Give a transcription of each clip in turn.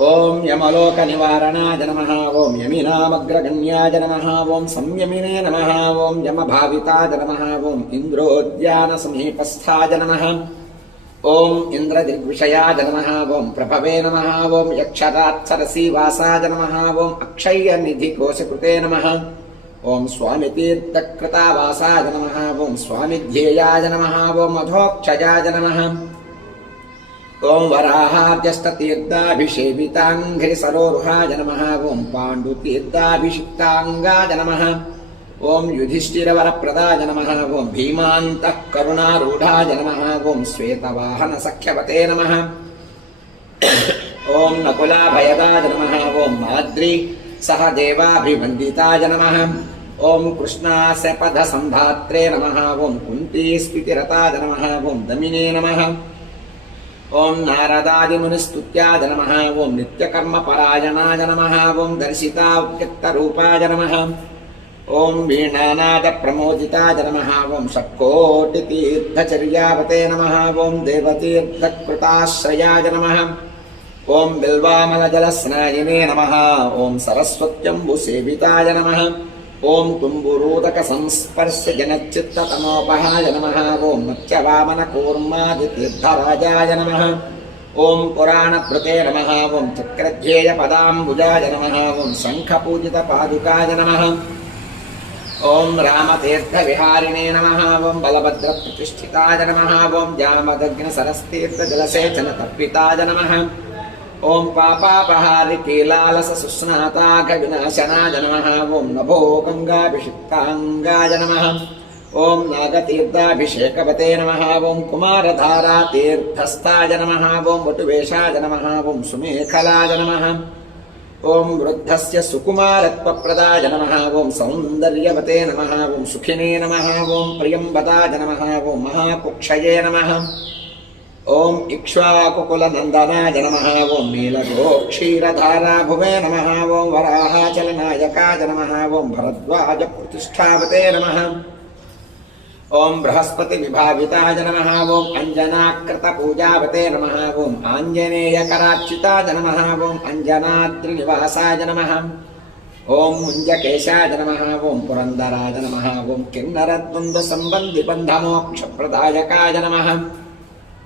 ओम यमलोक निवारणाय नमः। ओम यमिनामग्रगण्याय नमः। ओम संयमिने नमः। ओम यमभाविताय नमः। ओम इंद्रोद्यान समीपस्थाय नमः। ओम इंद्रदिग्विषयाय नमः। ओम प्रभवे नमः। ओम यक्षरात्सरसीवासाय नमः। ओम अक्षय्यनिधिकोशकृते नमः। ओम स्वामितीर्थकृतावासाय नमः। ओम स्वामिध्येयाय नमः। ओम मधोक्षयाय नमः। ओम वराहाद्यष्टतीर्थाभिषेविताङ्घ्रिसरोरुहाय नमः। ओम पाण्डुतीर्थाभिषिक्ताङ्गाय नमः। ओम युधिष्ठिरवरप्रदाय नमः। ओम भीमान्तः करुणारूढाय नमः। ओम श्वेतवाहनसख्यवते नमः। ओम नकुलाभयदाय नमः। ओम माद्री सहदेवाभिवन्दिताय नमः। ओम कृष्णासपदसम्धात्रे नमः। ओम कुन्तीस्फीतिरताय नमः। ओम दमिने नमः। ओम नारदादिमुनिस्तुत्याय नमः। ओम नित्यकर्मपरायणाय नमः। ओम दर्शिताव्यक्तरूपाय नमः। ओम वीणानादप्रमोदिताय नमः। ओम षट्कोटितीर्थचर्यावते नमः। ओम देवतीर्थकृताश्रयाय नमः। ओम बिल्वामलजलस्नायिने नमः। ओम सरस्वत्यम्बुसेविताय नमः। ओम तुम्बुरूदकसंस्पर्शजनच्चित्ततमोपहाय नमः। ओम मत्स्यवामनकूर्मादितीर्थराजाय नमः। ओम पुराणभृते नमः। ओम चक्रध्येयपदाम्बुजाय नमः। ओम शङ्खपूजितपादुकाय नमः। ओम रामतीर्थविहारिणे नमः। ओम बलभद्रप्रतिष्ठिताय नमः। ओम जामदग्निसरस्तीर्थजलसेचनतर्पिताय नमः। ओम पापापहारिकीलालससुस्नाताघविनाशनाय नमः। ओम नभो गंगाभिषिक्तांगाय नमः। ओम नागतीर्थाभिषेकवते नमः। ओम कुमारधारातीर्थस्थाय नमः। ओम वटुवेशाय नमः। ओम सुमेखलाय नमः। ओम वृद्धस्य सुकुमारत्वप्रदाय नमः। ओम सौन्दर्यवते नमः। ओम सुखिने नमः। ओम प्रियंवदाय नमः। ओम महाकुक्षये नमः। ओम इक्ष्वाकुकुलनन्दनाय नमः। ओम नीलगोक्षीरधाराभुवे नमः। ओम वराहाचलनायकाय नमः। ओम भरद्वाजप्रतिष्ठावते नमः। ओम बृहस्पतिविभाविताय नमः। ओम अञ्जनाकृतपूजावते नमः। ओम आञ्जनेयकरार्चिताय नमः। ओम अञ्जनाद्रिनिवासाय नमः। ओम मुञ्जकेशाय नमः। ओम पुरन्दराय नमः। ओम किन्नरद्वन्द्वसम्बन्धिबन्धमोक्षप्रदायकाय नमः।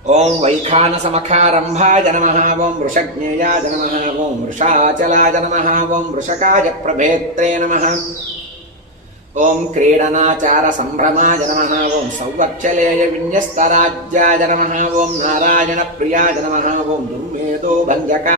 ओम वैखानसमखारम्भाय नमः। ओम वृषज्ञेयाय नमः। ओम वृषाचलाय नमः। ओम वृषकाय प्रभेत्रे नमः। ओम क्रीडनाचारसम्भ्रमाय नमः। ओम सौवक्षलेयविन्यस्तराज्याय नमः। ओम नारायणप्रियाय नमः। ओम दुर्मेधोभञ्जकाय